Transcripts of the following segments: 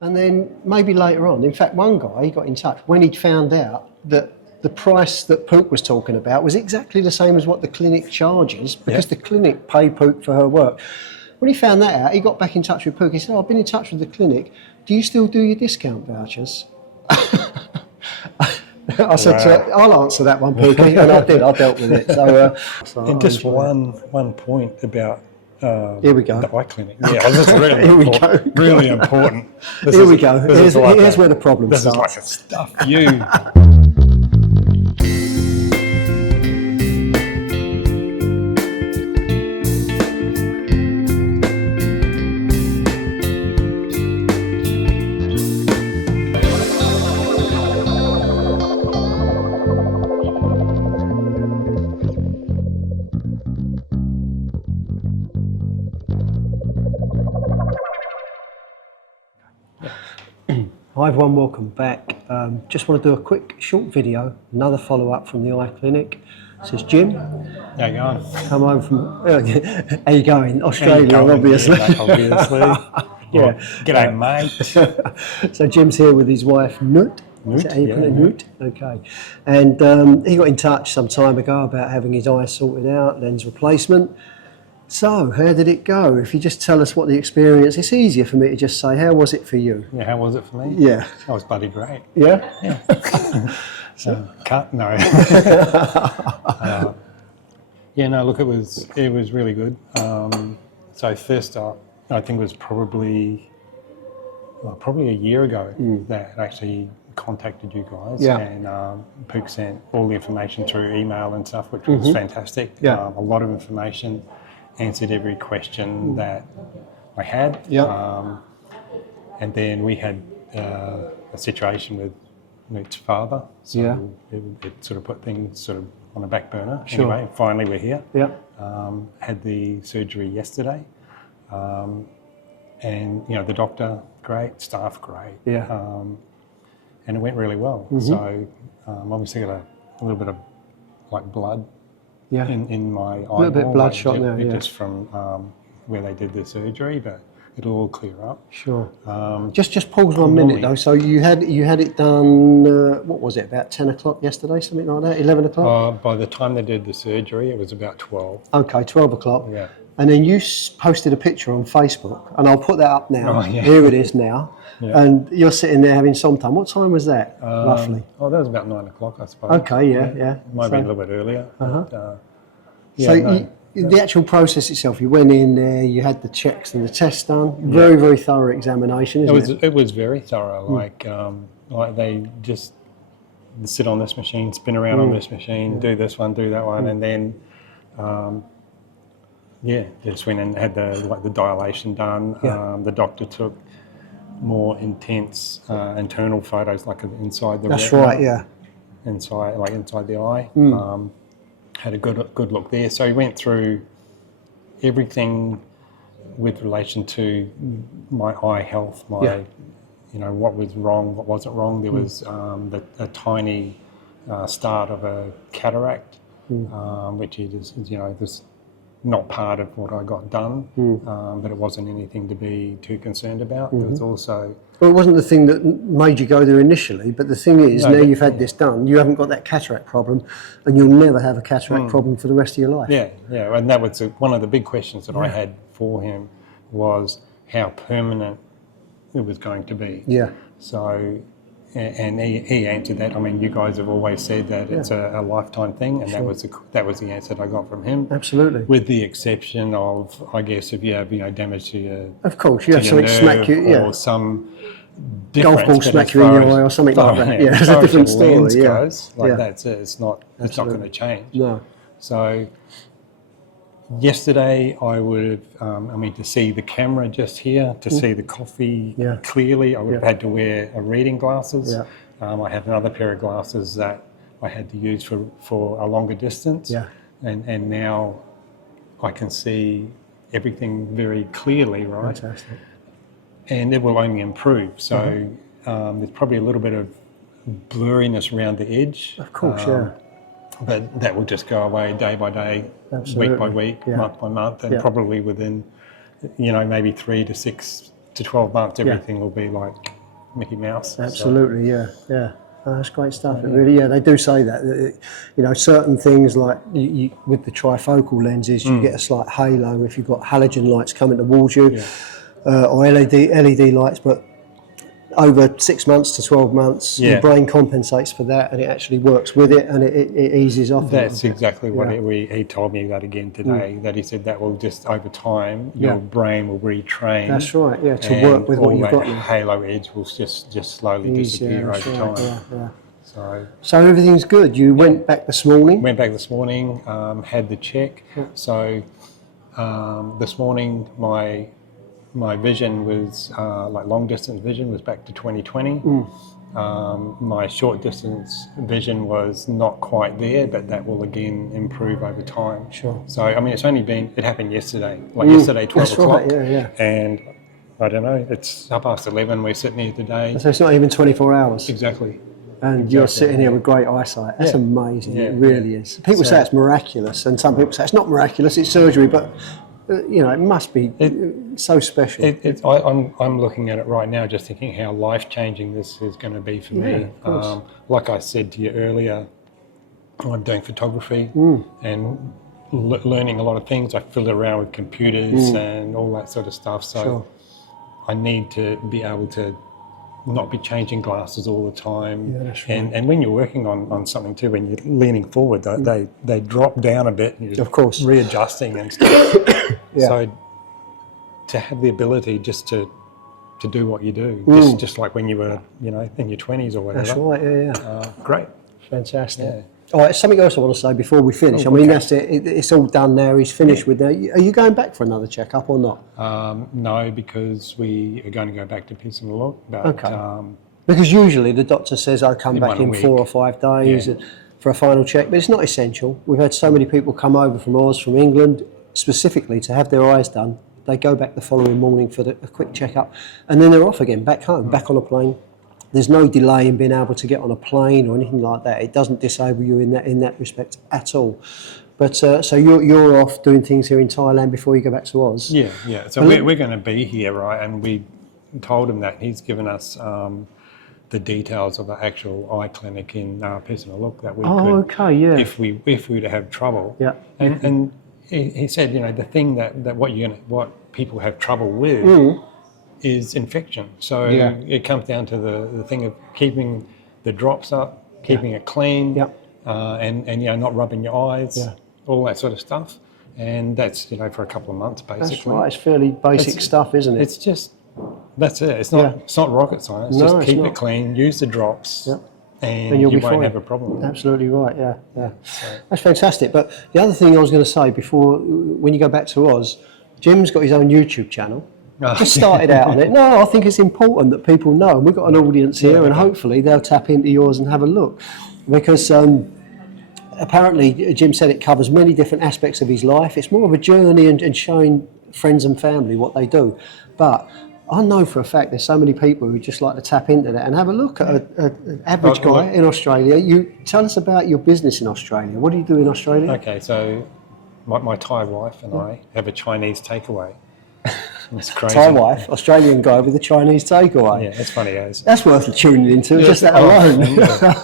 And then maybe later on, in fact, one guy, he got in touch when he'd found out that the price that Pook was talking about was exactly the same as what the clinic charges, because the clinic pay Pook for her work. When he found that out, he got back in touch with Pook. He said, I've been in touch with the clinic. Do you still do your discount vouchers? I said, I'll answer that one, Pookie, and I did. I dealt with it. And just one point about here we go. The eye clinic. Yeah, this is really important. Really important. Here we go. Here's where the problem starts. This is like a stuff you. Hi everyone, welcome back. Just want to do a quick short video, another follow-up from the eye clinic. This is Jim. How you going? Come home from, how you going? Australia, obviously. Yeah, obviously. Yeah. G'day, mate. So Jim's here with his wife, Nut. Is that how you put it, Nut? Okay. And he got in touch some time ago about having his eye sorted out, lens replacement. So, how did it go? If you just tell us what the experience, it's easier for me to just say, how was it for you? Yeah, how was it for me? Yeah. That was bloody great. Yeah? Yeah. Cut? No. Yeah, no, look, it was really good. So first up, I think it was probably a year ago that I actually contacted you guys, and Pook sent all the information through email and stuff, which was fantastic. Yeah. A lot of information, answered every question that I had. And then we had a situation with Newt's father, so it sort of put things sort of on the back burner. Sure. Anyway, finally we're here. Yeah. Had the surgery yesterday, and the doctor great, staff great. Yeah. And it went really well. So obviously got a little bit of like blood in my eye. A little bit bloodshot now, just from where they did the surgery, but it'll all clear up. Sure. Just pause 1 minute though. So you had it done, what was it, about 10 o'clock yesterday, something like that, 11 o'clock? By the time they did the surgery, it was about 12. Okay, 12 o'clock. Yeah. And then you posted a picture on Facebook, and I'll put that up now. Oh, yeah. Here it is now. Yeah. And you're sitting there having som time. What time was that, roughly? Oh, that was about 9 o'clock, I suppose. Okay, yeah. Might be a little bit earlier. The actual process itself, you went in there, you had the checks and the tests done. Very, very thorough examination, isn't it? It was very thorough. Like they just sit on this machine, spin around on this machine, do this one, do that one, and then they just went and had the dilation done. The doctor took more intense internal photos, like inside the That's retina, right, yeah. Inside the eye. Had a good look there. So he went through everything with relation to my eye health, what was wrong, what wasn't wrong. There was a tiny start of a cataract, which is this not part of what I got done, but it wasn't anything to be too concerned about. There was also... Well, it wasn't the thing that made you go there initially, but the thing is, now you've had this done, you haven't got that cataract problem, and you'll never have a cataract problem for the rest of your life. Yeah, and that was one of the big questions that I had for him, was how permanent it was going to be. Yeah. So, and he answered that. I mean, you guys have always said that it's a lifetime thing, and that was the answer that I got from him. Absolutely. With the exception of, I guess, if you have damage to your, of course, you have something smack you, or some golf ball smack you in your eye or something like that. Yeah, it's a different story. Goes, that's it. It's not going to change. No. So yesterday I would have, to see the camera just here, to see the coffee clearly, I would have had to wear reading glasses. Yeah. I had another pair of glasses that I had to use for a longer distance. Yeah. And now I can see everything very clearly, right? Fantastic. And it will only improve. So there's probably a little bit of blurriness around the edge. Of course, But that will just go away day by day, week by week, month by month, and probably within, maybe 3 to 6 to 12 months, everything will be like Mickey Mouse. Absolutely, yeah. Oh, that's great stuff. It really, they do say that. You know, certain things like with the trifocal lenses, you get a slight halo if you've got halogen lights coming towards you, or LED lights. But over 6 months to 12 months, your brain compensates for that, and it actually works with it, and it eases off. That's exactly what he told me that again today. That he said that will just over time, your brain will retrain. That's right. Yeah, to work with what you've got. Halo edge will just slowly disappear over time. Yeah. So everything's good. You went back this morning. Went back this morning. Had the check. So this morning my vision was like long distance vision was back to 20/20. My short distance vision was not quite there, but that will again improve over time. Sure. So I mean, it happened yesterday. Like yesterday, 12 o'clock. Right, And I don't know. It's 11:30. We're sitting here today. So it's not even 24 hours. Exactly. And you're sitting here with great eyesight. That's amazing. It really is. People say it's miraculous, and some people say it's not miraculous. It's surgery, but. You know, it must be so special. I'm looking at it right now, just thinking how life-changing this is going to be for me. Like I said to you earlier, I'm doing photography and learning a lot of things. I fiddle around with computers and all that sort of stuff. So I need to be able to not be changing glasses all the time. Yeah, that's right. And when you're working on something too, when you're leaning forward, they drop down a bit. And you're readjusting and stuff. So to have the ability just to do what you do, just like when you were, you know, in your 20s or whatever. That's right. Great. Fantastic. Yeah. All right, something else I want to say before we finish. I mean, that's it. It's all done now. He's finished with that. Are you going back for another checkup or not? No, because we are going to go back to piss and look. But, because usually the doctor says I'll come back in 4 or 5 days for a final check, but it's not essential. We've had so many people come over from Oz, from England, specifically to have their eyes done. They go back the following morning for a quick checkup, and then they're off again, back home, back on a plane. There's no delay in being able to get on a plane or anything like that. It doesn't disable you in that respect at all. But so you're off doing things here in Thailand before you go back to Oz. Yeah. So we're going to be here, right? And we told him that. He's given us the details of the actual eye clinic in Pisana Look that we could, if we were to have trouble. Yeah. And he said, you know, the thing that what people have trouble with is infection. So it comes down to the thing of keeping the drops up, keeping it clean, and you know, not rubbing your eyes, all that sort of stuff. And that's, you know, for a couple of months basically. That's right. It's fairly basic stuff, isn't it? It's just that's it. It's not rocket science. Just keep it clean, use the drops. And you won't have a problem. Absolutely right, yeah. So. That's fantastic. But the other thing I was going to say before, when you go back to Oz, Jim's got his own YouTube channel. Just started out on it. No, I think it's important that people know. And we've got an audience here, and hopefully they'll tap into yours and have a look. Because apparently Jim said it covers many different aspects of his life. It's more of a journey and showing friends and family what they do. But I know for a fact there's so many people who just like to tap into that and have a look at an average guy in Australia. You tell us about your business in Australia. What do you do in Australia? Okay, so my Thai wife and I have a Chinese takeaway. It's crazy. Thai wife, Australian guy with a Chinese takeaway. Yeah, that's funny, guys. That's worth tuning into, just that alone.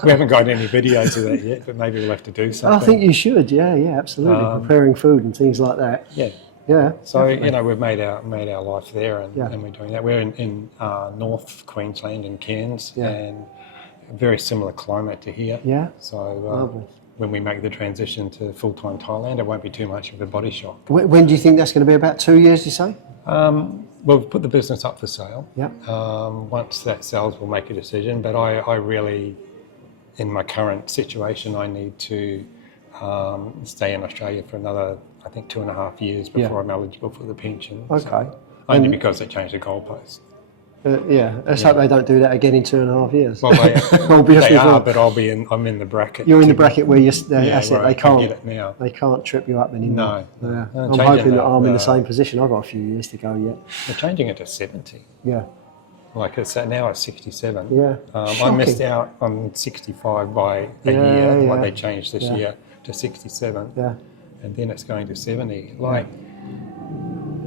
We haven't got any videos of that yet, but maybe we'll have to do something. I think you should, yeah, absolutely. Preparing food and things like that. Yeah. So definitely. You know, we've made our life there, and we're doing that. We're in North Queensland in Cairns, and a very similar climate to here. Yeah. So when we make the transition to full-time Thailand, it won't be too much of a body shock. When do you think that's going to be? About 2 years, you say? We've put the business up for sale. Yeah. Once that sells, we'll make a decision. But I really, in my current situation, I need to stay in Australia for another, I think, 2.5 years before I'm eligible for the pension. Okay. So, only because they changed the goalposts. Let's hope they don't do that again in 2.5 years. Well, they are, but I'm in the bracket. You're in the bracket where that's it. They can't get it now. They can't trip you up anymore. No. I'm hoping that I'm in the same position. I've got a few years to go yet. They're changing it to 70. Yeah. Like it's now at 67. Yeah. I missed out on 65 by a year. Like they changed this year to 67. Yeah. And then it's going to 70. Like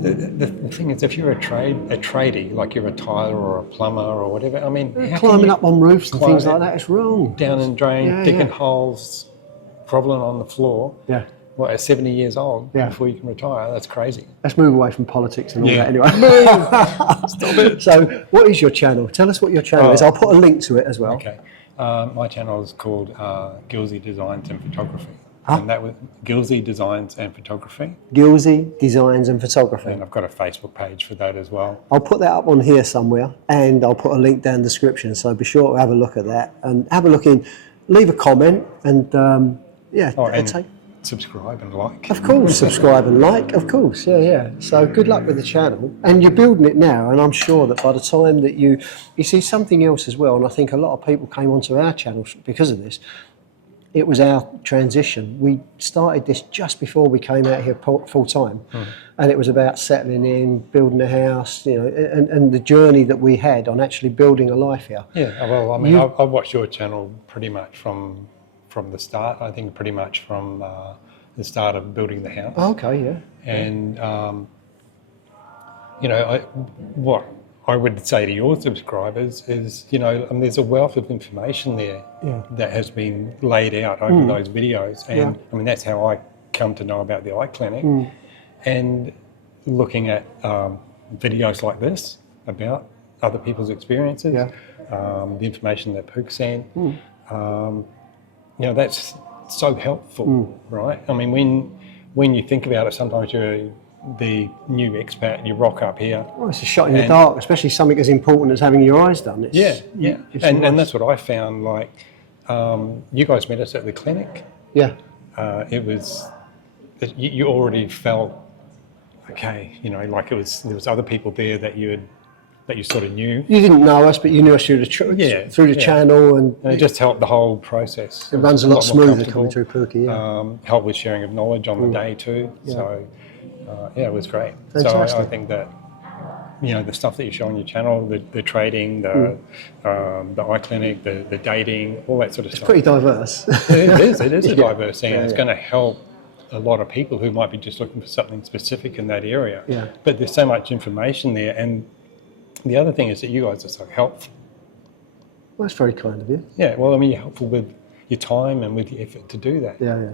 the thing is, if you're a tradie, like you're a tiler or a plumber or whatever, I mean, how can Climbing you up on roofs and climb things like that, it's wrong. down and drain, Yeah, digging yeah. holes, groveling on the floor, Yeah. what, at 70 years old Yeah. before you can retire? That's crazy. Let's move away from politics and all Yeah. that anyway. Stop it. So, what is your channel? Tell us what your channel is. I'll put a link to it as well. Okay. My channel is called Gilsey Designs and Photography. Huh? And that was Gilsey Designs and Photography. Gilsey Designs and Photography. And I've got a Facebook page for that as well. I'll put that up on here somewhere, and I'll put a link down in the description. So be sure to have a look at that and have a look in. Leave a comment and And subscribe and like. Of course, subscribe and like. Of course, yeah. So good luck with the channel, and you're building it now. And I'm sure that by the time that you see something else as well, and I think a lot of people came onto our channel because of this. It was our transition. We started this just before we came out here full time, and it was about settling in, building a house, and the journey that we had on actually building a life here. Yeah, well, I mean, I've watched your channel pretty much from the start. I think pretty much from the start of building the house. Okay, yeah. And what I would say to your subscribers is, there's a wealth of information there that has been laid out over those videos. And I mean, that's how I come to know about the eye clinic. And looking at videos like this about other people's experiences, the information that Pook sent, that's so helpful, right? I mean, when you think about it, sometimes you're the new expat and you rock up here. Well, it's a shot in the dark, especially something as important as having your eyes done. It's and that's what I found. Like, you guys met us at the clinic. Yeah. It was you already felt okay. Like there was other people there that you sort of knew. You didn't know us, but you knew us through the channel, and it just helped the whole process. It runs a lot smoother coming through Pookie. Helped with sharing of knowledge on the day too. Yeah. So. It was great. Fantastic. So I think that the stuff that you show on your channel, the trading, the eye clinic, the dating, all that sort of stuff. It's pretty diverse. It is a diverse thing. It's going to help a lot of people who might be just looking for something specific in that area. Yeah. But there's so much information there, and the other thing is that you guys are so helpful. Well, that's very kind of you. Yeah. Well, I mean, you're helpful with your time and with the effort to do that. Yeah.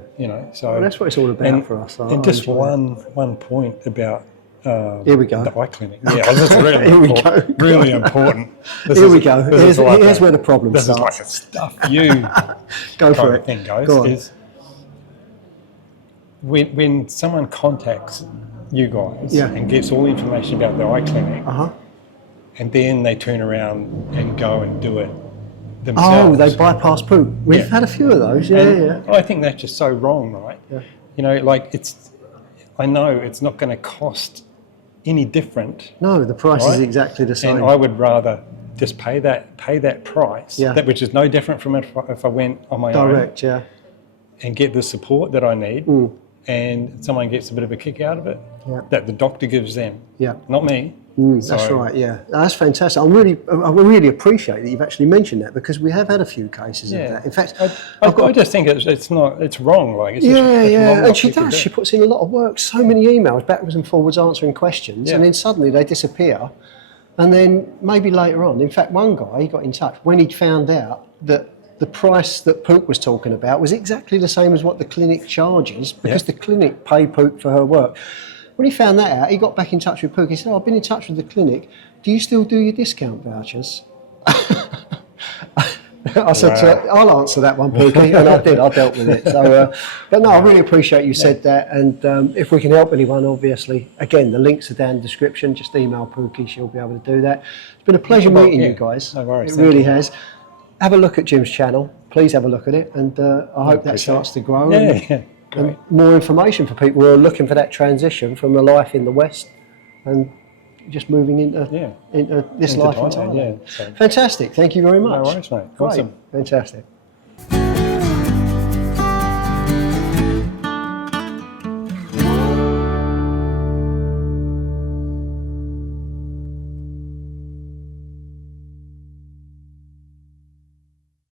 So that's what it's all about for us. And just one point about here we go. The eye clinic. Yeah, this is really Here we important. go. Really important. Here we go. Here's where the problem starts. starts. This is like a stuff you go for it. Thing goes go on. Is when someone contacts you guys and gets all the information about the eye clinic, and then they turn around and go and do it themselves. Oh, they bypass Pook. We've had a few of those. Yeah. I think that's just so wrong, right? Yeah. I know it's not going to cost any different. No, the price is exactly the same. And I would rather just pay that price, which is no different from if I went on my own. Direct, and get the support that I need, and someone gets a bit of a kick out of it, that the doctor gives them, not me. That's right, that's fantastic. I really appreciate that you've actually mentioned that, because we have had a few cases of that. In fact, I just think it's wrong. Like it's wrong, and she does. She puts in a lot of work, so many emails backwards and forwards answering questions, and then suddenly they disappear, and then maybe later on. In fact, one guy, he got in touch when he'd found out that the price that Pook was talking about was exactly the same as what the clinic charges, because the clinic pay Pook for her work. When he found that out, he got back in touch with Pook. He said, I've been in touch with the clinic. Do you still do your discount vouchers? I said, I'll answer that one, Pookie, and I did. I dealt with it. So, but no, I really appreciate you said that. And if we can help anyone, obviously, again, the links are down in the description. Just email Pookie. She'll be able to do that. It's been a pleasure meeting you guys. No worries. It really has. Have a look at Jim's channel. Please have a look at it. And I hope that starts to grow. And more information for people who are looking for that transition from a life in the West and just moving into this life in Thailand. So. Fantastic. Thank you very much. No worries, mate. Great. Awesome. Fantastic.